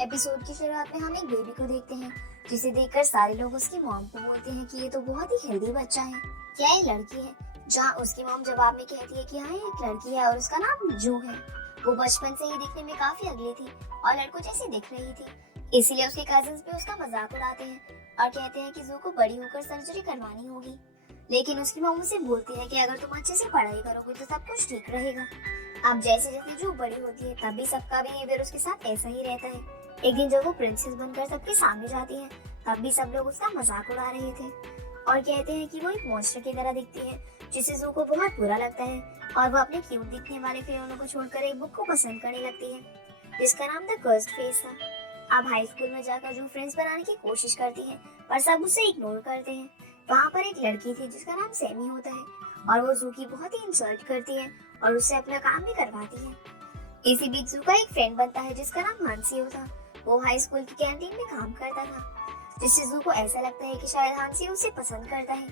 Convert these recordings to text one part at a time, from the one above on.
Episode की शुरुआत में हम एक बेबी को देखते हैं जिसे देखकर सारे लोग उसकी मॉम को बोलते हैं कि ये तो बहुत ही हेल्दी बच्चा है। क्या ये लड़की है? जहाँ उसकी मॉम जवाब में कहती है कि हाँ, ये एक लड़की है और उसका नाम जू है। वो बचपन से ही दिखने में काफी अगली थी और लड़कों जैसी दिख रही थी, इसीलिए उसके कजिन्स भी उसका मजाक उड़ाते हैं और कहते हैं कि जू को बड़ी होकर सर्जरी करवानी होगी। लेकिन उसकी मॉम उसे बोलती है कि अगर तुम अच्छे से पढ़ाई करोगे तो सब कुछ ठीक रहेगा। अब जैसे जैसे जू बड़ी होती है तब भी सबका बिहेवियर उसके साथ ऐसा ही रहता है। एक दिन जब वो प्रिंसेस बनकर सबके सामने जाती है तब भी सब लोग उसका मजाक उड़ा रहे थे और कहते हैं कि वो एक मॉन्स्टर की तरह दिखती है, जिससे जू को बहुत बुरा लगता है और वो अपने क्यूट दिखने वाले खिलौनों को छोड़कर एक बुक को पसंद करने लगती है जिसका नाम द कर्स्ड फेस था। अब हाई स्कूल में जाकर जू फ्रेंड्स बनाने की कोशिश करती है पर सब उसे इग्नोर करते हैं। वहाँ पर एक लड़की थी जिसका नाम सैमी होता है और वो जू की बहुत ही इंसल्ट करती है और उससे अपना काम भी करवाती है। इसी बीच जू का एक फ्रेंड बनता है जिसका नाम हांसियो था। वो हाई स्कूल की कैंटीन में काम करता था, जिससे जू को ऐसा लगता है कि शायद हांसियो उसे पसंद करता है।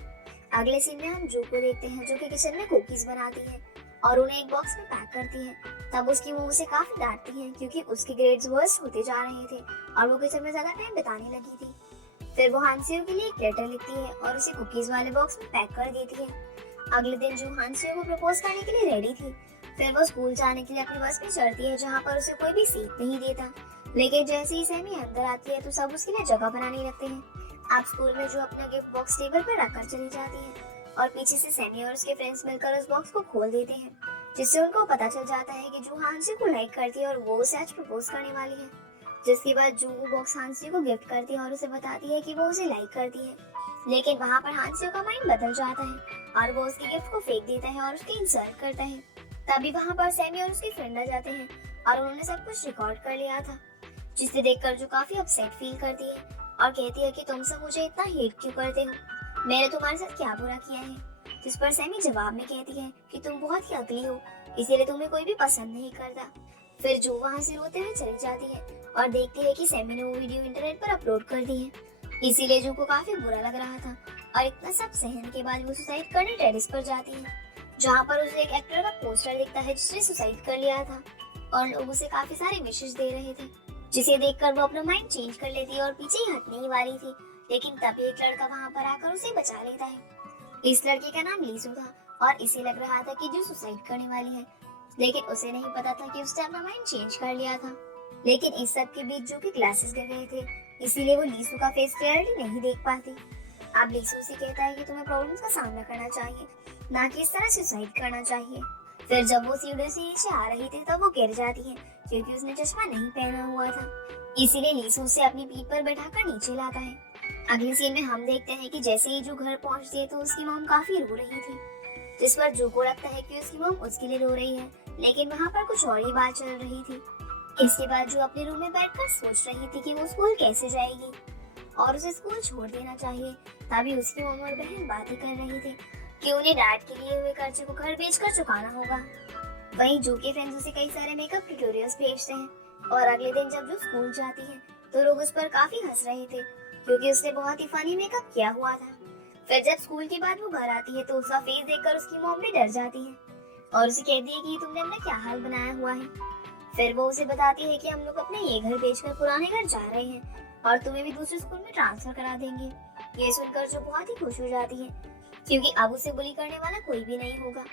अगले सीन में हम जू को देखते हैं जो कि किचन में कुकीज बनाती है और उन्हें एक बॉक्स में पैक करती है। तब उसकी मम्मी उसे काफी डांटती है क्योंकि उसके ग्रेड्स वर्स्ट होते जा रहे थे और वो किचन में ज्यादा टाइम बिताने लगी थी। फिर वो हांसियो के लिए एक लेटर लिखती है और उसे कुकीज वाले बॉक्स में पैक कर देती है। अगले दिन जू हांसियो को प्रपोज करने के लिए रेडी थी। फिर वो स्कूल जाने के लिए अपनी बस में चढ़ती है जहाँ पर उसे कोई भी सीट नहीं देता। लेकिन जैसे ही सैमी अंदर आती है तो सब उसके लिए जगह बनाने लगते हैं। आप स्कूल में जो अपना गिफ्ट बॉक्स टेबल पर रखकर चली जाती है और पीछे से सैमी और उसके फ्रेंड्स मिलकर उस बॉक्स को खोल देते हैं, जिससे उनको पता चल जाता है कि जू हांसी को लाइक करती है और वो उसे आज प्रपोज करने वाली है। जिसके बाद जू वो बॉक्स हांसी को गिफ्ट करती है और उसे बताती है कि वो उसे लाइक करती है। लेकिन वहाँ पर हांसी का माइंड बदल जाता है और वो उसके गिफ्ट को फेंक देता है और उसकी इंसल्ट करता है। तभी वहाँ पर सैमी और उसके फ्रेंड आ जाते हैं और उन्होंने सब कुछ रिकॉर्ड कर लिया था, जिसे देखकर जो काफी अपसेट फील करती है और कहती है कि तुम सब मुझे इतना हेट क्यों करते हो, मैंने तुम्हारे साथ क्या बुरा किया है। जिस पर सैमी जवाब में कहती है कि तुम बहुत ही अगली हो, इसीलिए तुम्हें कोई भी पसंद नहीं करता। फिर जो वहाँ से रोते हुए चली जाती है और देखती है कि सैमी ने वो वीडियो इंटरनेट पर अपलोड कर दी है, इसीलिए जो को काफी बुरा लग रहा था और इतना सब सहने के बाद वो सुसाइड करने टेरेस पर जाती है, जहाँ पर उसे एक एक्टर का पोस्टर दिखता है जिसने सुसाइड कर लिया था और लोग उसे काफी सारे विशेष दे रहे थे, जिसे देखकर वो अपना माइंड चेंज कर लेती है और पीछे ही हटने ही वाली थी। लेकिन तभी एक लड़का वहाँ पर आकर उसे बचा लेता है। इस लड़के का नाम लीसू था और इसे लग रहा था कि जो सुसाइड करने वाली है, लेकिन उसे नहीं पता था कि उसने अपना माइंड चेंज कर लिया था। लेकिन इस सब के बीच जो कि क्लासेस गिर रहे थे, इसीलिए वो लीसू का फेस क्लियरली नहीं देख पाती। अब लीसू से कहता है कि तुम्हें प्रॉब्लम्स का सामना करना चाहिए, ना कि इस तरह सुसाइड करना चाहिए। फिर जब वो सीढ़ियों से नीचे आ रही थी तब वो गिर जाती है क्योंकि उसने चश्मा नहीं पहना हुआ था, इसीलिए लीसू उसे अपनी पीठ पर बैठाकर नीचे लाता है। अगले सीन में हम देखते हैं कि जैसे ही जो घर पहुंचती है तो उसकी मॉम काफी रो रही थी, जिस पर जो को लगता है कि उसकी मॉम उसके लिए रो रही है, लेकिन वहाँ पर कुछ और ही बात चल रही थी। इसके बाद जो अपने रूम में बैठकर सोच रही थी कि वो स्कूल कैसे जाएगी और उसे स्कूल छोड़ देना चाहिए, तभी उसकी मॉम और बहन बातें कर रही थी कि उन्हें डैड के लिए हुए कर्जे को घर बेचकर चुकाना होगा। वहीं जो के फ्रेंड्स उसे कई सारे मेकअप ट्यूटोरियल्स भेजते हैं और अगले दिन जब जो स्कूल जाती है तो लोग उस पर काफी हंस रहे थे क्योंकि उसने बहुत ही फनी मेकअप किया हुआ था। फिर जब स्कूल के बाद वो घर आती है तो उसका फेस देखकर उसकी मॉम भी डर जाती है और उसे कहती है कि तुमने अपना क्या हाल बनाया हुआ है। फिर वो उसे बताती है कि हम लोग अपने ये घर बेचकर पुराने घर जा रहे हैं और तुम्हें भी दूसरे स्कूल में ट्रांसफर करा देंगे। ये सुनकर जो बहुत ही खुश हो जाती है क्योंकि अब उसे बुली करने वाला कोई भी नहीं होगा।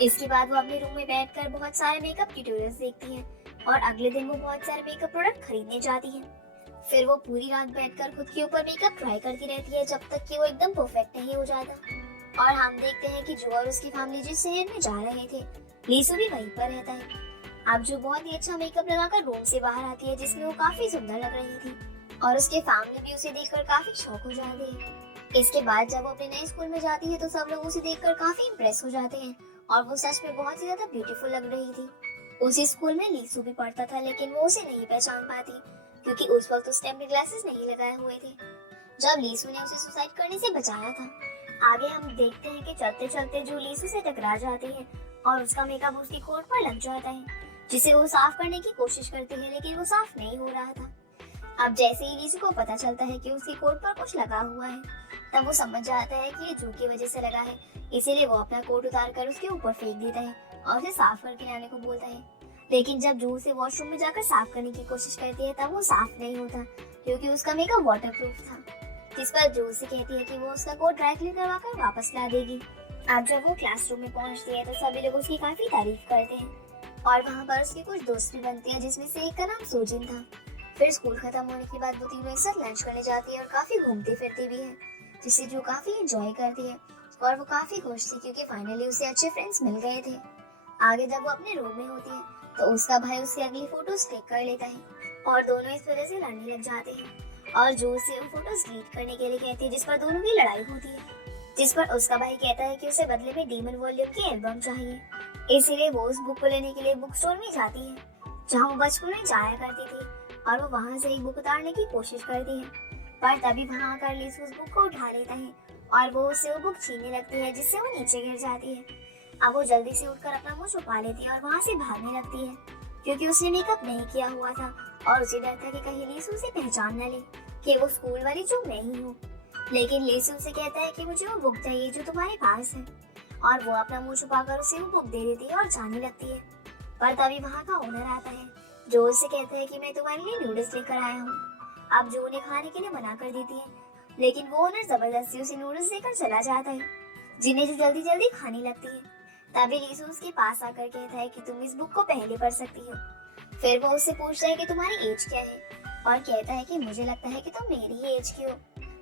इसके बाद वो अपने रूम में बैठकर बहुत सारे मेकअप ट्यूटोरियल्स देखती है और अगले दिन वो बहुत सारे मेकअप प्रोडक्ट खरीदने जाती है। फिर वो पूरी रात बैठकर खुद के ऊपर मेकअप ट्राई करती रहती है जब तक कि वो एकदम परफेक्ट नहीं हो जाता। और हम देखते हैं कि जो और उसकी फैमिली जिस शहर में जा रहे थे, लीसू भी वहीं पर रहता है। अब जो बहुत ही अच्छा मेकअप लगाकर रूम से बाहर आती है जिसमें वो काफी सुंदर लग रही थी और उसके फैमिली भी उसे देखकर काफी शौक हो जाती है। इसके बाद जब वो अपने नए स्कूल में जाती है तो सब लोग उसे देखकर काफी इम्प्रेस हो जाते हैं और वो सच में बहुत ही ज्यादा ब्यूटीफुल लग रही थी। उसी स्कूल में लीसू भी पढ़ता था लेकिन वो उसे नहीं पहचान पाती क्योंकि उस वक्त उसने अपने ग्लासेस नहीं लगाए हुए थे जब लीसू ने उसे सुसाइड करने से बचाया था। आगे हम देखते हैं कि चलते चलते जो लीसू से टकरा जाती है और उसका मेकअप उसकी कोट पर लग जाता है, जिसे वो साफ करने की कोशिश करती है लेकिन वो साफ नहीं हो रहा था। अब जैसे ही लीसू को पता चलता है कि उसकी कोट पर कुछ लगा हुआ है, तब वो समझ जाता है कि ये जू की वजह से लगा है, इसीलिए वो अपना कोट उतार कर उसके ऊपर फेंक देता है और उसे साफ करके लाने को बोलता है। लेकिन जब जू उसे वॉशरूम में जाकर साफ करने की कोशिश करती है तब वो साफ नहीं होता, क्योंकि उसका मेकअप वाटरप्रूफ था। जिस पर जू उसे कहती है कि वो उसका कोट ड्राई क्लीन करवाकर वापस ला देगी। अब जब वो क्लासरूम में पहुंचती है तो सभी लोग उसकी काफी तारीफ करते हैं और वहाँ पर उसके कुछ दोस्त भी बनते हैं, जिसमें से एक का नाम सोजिन था। फिर स्कूल खत्म होने के बाद वो तीनों एक साथ लंच करने जाती है और काफी घूमती फिरती भी है, जिससे जो काफी एंजॉय करती है और वो काफी खुश थी क्योंकि फाइनली उसे अच्छे फ्रेंड्स मिल गए थे। आगे जब वो अपने रूम में होती है तो उसका भाई उसकी अगली फोटोज क्लिक कर लेता है और दोनों इस वजह से लड़ने लग जाते हैं और जो उसे वो फोटोज डिलीट करने के लिए कहती है, जिस पर दोनों की लड़ाई होती है। जिस पर उसका भाई कहता है कि उसे बदले में डीमन वॉल्यूम की एल्बम चाहिए, इसीलिए वो उस बुक को लेने के लिए बुक स्टोर में जाती है जहाँ वो बचपन में जाया करती थी और वो वहाँ से एक बुक उतारने की कोशिश करती है। पर तभी वहाँ आकर लीसू उस बुक को उठा लेता है और वो उससे वो बुक छीनने लगती है, जिससे वो नीचे गिर जाती है। अब वो जल्दी से उठकर अपना मुंह छुपा लेती है और वहाँ से भागने लगती है, क्योंकि उसने मेकअप नहीं किया हुआ था और उसे डर था कि कहीं लीसू उसे पहचान न ले कि वो स्कूल वाली जो नहीं हूँ। लेकिन लीसू उसे कहता है कि मुझे वो बुक चाहिए जो तुम्हारे पास है, और वो अपना मुंह छुपाकर उसे वो बुक दे देती है और जाने लगती है। पर तभी वहाँ का ओनर आता है जो उसे कहता है कि मैं तुम्हारे लिए नूडल्स लेकर आया हूँ। अब जो उन्हें खाने के लिए मना कर देती है, लेकिन वो ओनर जबरदस्ती उसे नूडल्स देकर चला जाता है, जिन्हें जो जल्दी जल्दी खाने लगती है। तभी लीसू उसके पास आकर कहता है कि तुम इस बुक को पहले पढ़ सकती हो। फिर वो उससे पूछता है कि तुम्हारी एज क्या है और कहता है कि मुझे लगता है कि तुम मेरी ही एज की हो।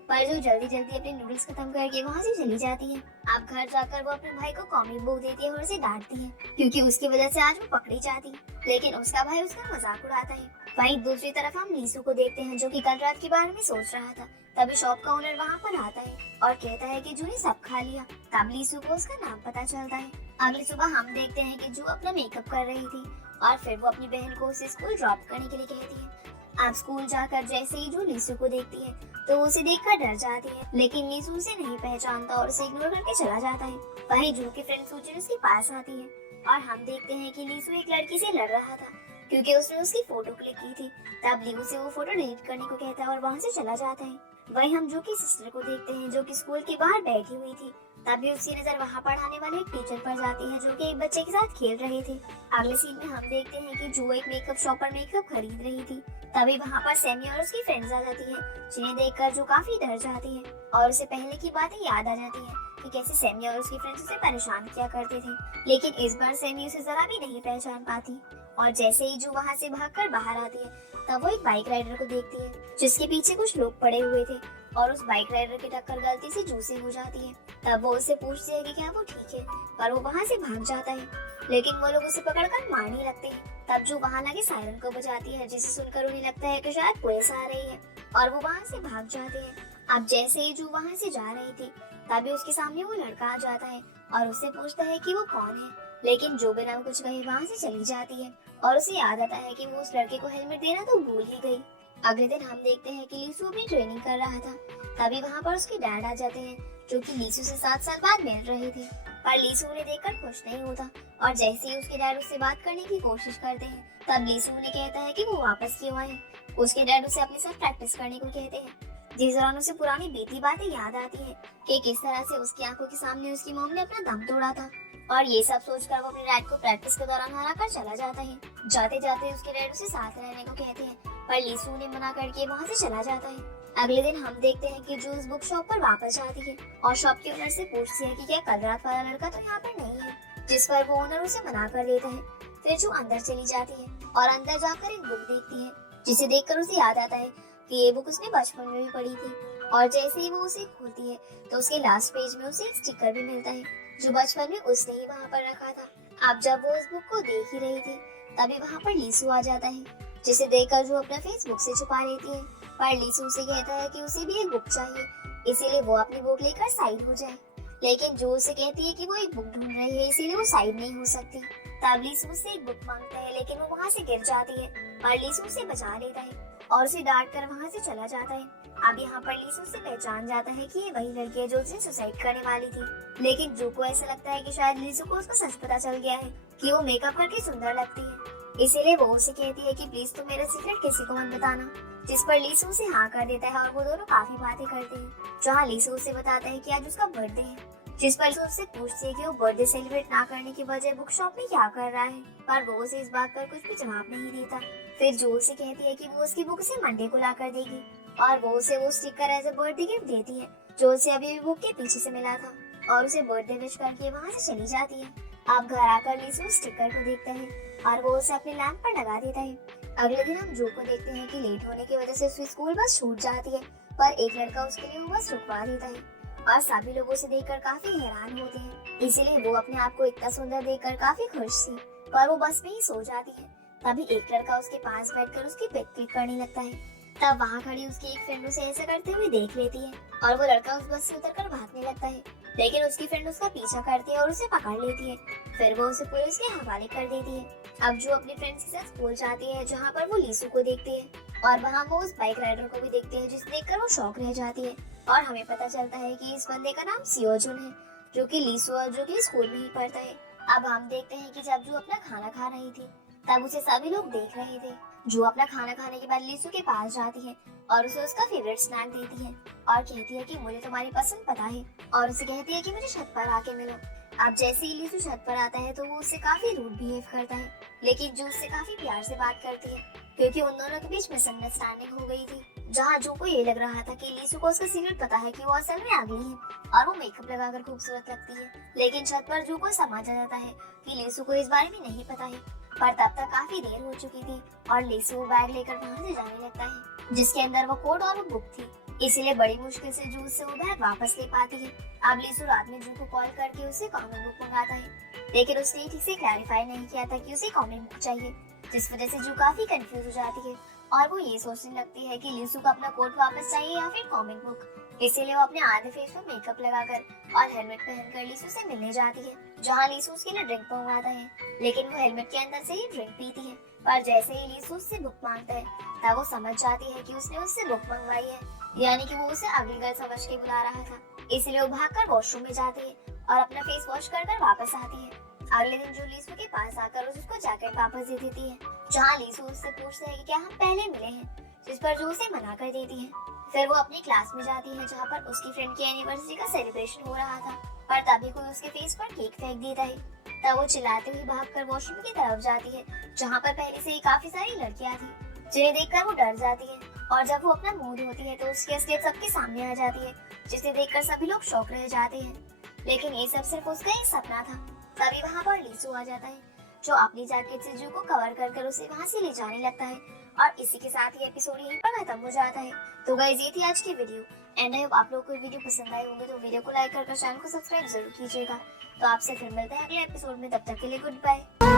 पर जो जल्दी जल्दी अपने नूडल्स खत्म करके वहाँ से चली जाती है। अब घर जाकर वो अपने भाई को कॉमिक बुक देती है और उसे डांटती है, क्योंकि उसकी वजह से आज वो पकड़ी जाती, लेकिन उसका भाई उसका मजाक उड़ाता है। वहीं दूसरी तरफ हम लीसू को देखते हैं जो कि कल रात के बारे में सोच रहा था। तभी शॉप का ओनर वहाँ पर आता है और कहता है कि जू ने सब खा लिया। तब लीसू को उसका नाम पता चलता है। अगली सुबह हम देखते हैं कि जू अपना मेकअप कर रही थी और फिर वो अपनी बहन को उसे स्कूल ड्रॉप करने के लिए कहती है। अब स्कूल जाकर जैसे ही जू लीसू को देखती है तो वो उसे देखकर डर जाती है, लेकिन लीसू उसे नहीं पहचानता और उसे इग्नोर करके चला जाता है। वहीं जू की फ्रेंड सूजिन उसके पास आती है और हम देखते हैं कि लीसू एक लड़की से लड़ रहा था क्योंकि उसने उसकी फोटो क्लिक की थी। तब लीसू से वो फोटो डिलीट करने को कहता है और वहाँ से चला जाता है। वहीं हम जू की सिस्टर को देखते हैं जो कि स्कूल के बाहर बैठी हुई थी। तभी उसकी नजर वहाँ पढ़ाने वाले एक टीचर पर जाती है जो कि एक बच्चे के साथ खेल रहे थे। अगले सीन में हम देखते हैं कि जू एक मेकअप शॉप पर मेकअप खरीद रही थी। तभी वहाँ पर सैमी और उसकी फ्रेंड्स आ जाती है, जिन्हें देखकर जो काफी डर जाती है और उसे पहले की बातें याद आ जाती है कि कैसे सैमी और उसकी फ्रेंड्स उसे परेशान किया करते थे। लेकिन इस बार सैमी उसे जरा भी नहीं पहचान पाती और जैसे ही जू वहाँ से भागकर बाहर आती है तब वो एक बाइक राइडर को देखती है जिसके पीछे कुछ लोग पड़े हुए थे और उस बाइक राइडर की टक्कर गलती से जू से हो जाती है। तब वो उससे पूछती है कि क्या वो ठीक है, पर वो वहाँ से भाग जाता है, लेकिन वो लोग उसे पकड़कर मारने लगते हैं। तब जो वहाँ लगे सायरन को बजाती है, जिसे सुनकर उन्हें लगता है कि शायद पुलिस आ रही है और वो वहाँ से भाग जाते हैं। अब जैसे ही जो वहाँ से जा रही थी तभी उसके सामने वो लड़का आ जाता है और उससे पूछता है कि वो कौन है, लेकिन जो बिना कुछ कहे वहाँ से चली जाती है और उसे याद आता है कि वो उस लड़के को हेलमेट देना तो भूल ही गई। अगले दिन हम देखते हैं कि लीसू अपनी ट्रेनिंग कर रहा था। तभी वहाँ पर उसके डैड आ जाते हैं जो कि लीसू से 7 साल बाद मिल रहे थे, पर लीसू उन्हें देखकर खुश नहीं होता और जैसे ही उसके डैड उससे बात करने की कोशिश करते हैं तब लीसू उन्हें कहता है कि वो वापस क्यों आए। उसके डैड उसे अपने साथ प्रैक्टिस करने को कहते हैं, जिस दौरान उसे पुरानी बीती बातें याद आती है कि किस तरह से उसकी आंखों के सामने उसकी मॉम ने अपना दम तोड़ा था। और ये सब सोचकर वो अपने डैड को प्रैक्टिस के दौरान हरा कर चला जाता है। जाते जाते उसके डैड उसे साथ रहने को कहते हैं, पर लीसू ने मना करके वहाँ से चला जाता है। अगले दिन हम देखते हैं कि जूस बुक शॉप पर वापस जाती है और शॉप के ओनर से पूछती है कि क्या कल रात वाला लड़का तो यहाँ पर नहीं है, जिस पर वो ओनर उसे मना कर देता है। फिर जो अंदर चली जाती है और अंदर जाकर एक बुक देखती है, जिसे देखकर उसे याद आता है कि ये बुक उसने बचपन में भी पढ़ी थी। और जैसे ही वो उसे खोलती है तो उसके लास्ट पेज में उसे एक स्टिकर भी मिलता है जो बचपन में उसने ही वहाँ पर रखा था। अब जब वो उस बुक को देख ही रही थी तभी वहाँ पर लीसू आ जाता है, जिसे देखकर जो अपना फेस बुक से छुपा लेती है। पर लीसू उसे कहता है कि उसे भी एक बुक चाहिए, इसीलिए वो अपनी बुक लेकर साइड हो जाए, लेकिन जो उसे कहती है कि वो एक बुक ढूंढ रही है इसीलिए वो साइड नहीं हो सकती। तब लीसू उससे एक बुक मांगता है, लेकिन वो वहाँ से गिर जाती है और लीसू उसे बचा लेता है और उसे डांट कर वहाँ से चला जाता है। अब यहाँ पर लीसू से पहचान जाता है कि ये वही लड़की है जो उसे सुसाइड करने वाली थी, लेकिन जू को ऐसा लगता है कि शायद लीसू को उसका सच पता चल गया है कि वो मेकअप करके सुंदर लगती है, इसीलिए वो उसे कहती है कि प्लीज तुम मेरा सीक्रेट किसी को मत बताना, जिस पर लीसू उसे हाँ कर देता है और वो दोनों काफी बातें करते हैं। जहाँ लीसू उसे बताता है कि आज उसका बर्थडे है जिस पर लीसू उससे पूछती है कि वो बर्थडे सेलिब्रेट ना करने की वजह बुक शॉप में क्या कर रहा है, पर वो उसे इस बात पर कुछ भी जवाब नहीं देता। फिर जो उसे कहती है कि वो उसकी बुक उसे मंडे को ला कर देगी और वो उसे वो sticker as a birthday gift देती है जो उसे अभी भी बुक के पीछे से मिला था और उसे बर्थडे विश करके वहाँ से चली जाती है। अब घर आकर लीसू स्टिकर को देखता है और वो उसे अपने लैंप पर लगा देता है। अगले दिन हम जो को देखते हैं कि लेट होने की वजह से उसकी स्कूल बस छूट जाती है, पर एक लड़का उसके लिए वो बस रुकवा देता है और सभी लोग उसे देखकर काफी हैरान होते हैं। इसीलिए वो अपने आप को इतना सुंदर देखकर काफी खुश थी, पर वो बस में ही सो जाती है। तभी एक लड़का उसके पास बैठकर उसकी पिक क्लिक करने लगता है। तब वहाँ खड़ी उसकी एक फ्रेंड उसे ऐसा करते हुए देख लेती है और वो लड़का उस बस से उतरकर भागने लगता है, लेकिन उसकी फ्रेंड उसका पीछा करती है और उसे पकड़ लेती है। फिर वो उसे पुलिस के हवाले कर देती है। अब जो अपनी फ्रेंड्स के साथ स्कूल जाती है जहाँ पर वो लीसू को देखती है और वहाँ वो उस बाइक राइडर को भी देखती है जिसे देखकर वो शॉक रह जाती है और हमें पता चलता है कि इस बंदे का नाम सियोजुन है जो कि लीसू और जो कि स्कूल में ही पढ़ता है। अब हम देखते हैं कि जब जो अपना खाना खा रही थी तब उसे सभी लोग देख रहे थे। जो अपना खाना खाने के बाद लीसू के पास जाती है और उसे उसका फेवरेट स्नैक देती है और कहती है कि मुझे तुम्हारी पसंद पता है और उसे कहती है कि मुझे छत पर आके मिलो। अब जैसे ही लीसू छत पर आता है तो वो उससे काफी रूड बिहेव करता है, लेकिन जो उससे काफी प्यार से बात करती है क्योंकि उन दोनों के बीच मिसअंडरस्टैंडिंग हो गई थी। जहाँ जो को ये लग रहा था कि लीसू को उसका सीक्रेट पता है कि वो असल में अगली है और वो मेकअप लगाकर खूबसूरत लगती है, लेकिन छत पर जो को समझ आ जाता है कि लीसू को इस बारे में नहीं पता है। पर तब तक काफी देर हो चुकी थी और लीसू वो बैग लेकर वहाँ से जाने लगता है जिसके अंदर वो कोट और वो बुक थी, इसीलिए बड़ी मुश्किल से जूस से वो बैग वापस ले पाती है। अब लीसू रात में जू को कॉल करके उसे कॉमिक बुक मंगाता है, लेकिन उसने ठीक से क्लैरिफाई नहीं किया था कि उसे कॉमिक बुक चाहिए, जिस वजह से जू काफी कंफ्यूज हो जाती है और वो ये सोचने लगती है कि लीसू को अपना कोट वापस चाहिए या फिर कॉमिक बुक। इसीलिए वो अपने आधे फेस पर मेकअप लगाकर और हेलमेट पहनकर लीसू से मिलने जाती है, जहाँ लीसू उसके लिए ड्रिंक मंगवाता है, लेकिन वो हेलमेट के अंदर से ही ड्रिंक पीती है। पर जैसे ही लीसू उससे बुक मांगता है तब वो समझ जाती है कि उसने उससे बुक मंगवाई है, यानी कि वो उसे अगली गर्ल समझ के बुला रहा था। इसलिए वो भागकर वॉशरूम में जाती है और अपना फेस वॉश कर वापस आती है। अगले दिन जो लीसू के पास आकर उसको जैकेट वापस दे देती है, जहाँ लीसू उससे पूछता है कि क्या हम पहले मिले हैं, जिस पर जो उसे मना कर देती है। फिर वो अपनी क्लास में जाती है जहाँ पर उसकी फ्रेंड की एनिवर्सरी का सेलिब्रेशन हो रहा था, पर तभी कोई उसके फेस पर केक फेंक देता है। तब वो चिल्लाते हुए भागकर वॉशरूम की तरफ जाती है जहाँ पर पहले से ही काफी सारी लड़कियां थी, जिन्हें देखकर वो डर जाती है और जब वो अपना मुंह धोती है तो उसकी असलियत सबके सामने आ जाती है, जिसे देखकर सभी लोग शॉक रह जाते हैं। लेकिन ये सब सिर्फ उसका एक सपना था। तभी वहाँ पर लीसू आ जाता है जो अपनी जैकेट से जू को कवर कर उसे वहाँ से ले जाने लगता है और इसी के साथ ही एपिसोड यहीं पर खत्म हो जाता है। तो गाइस ये थी आज की वीडियो एंड आई होप आप लोगों को वीडियो पसंद आए होंगे, तो वीडियो को लाइक कर चैनल को सब्सक्राइब जरूर कीजिएगा। तो आपसे फिर मिलते हैं अगले एपिसोड में, तब तक के लिए गुड बाय।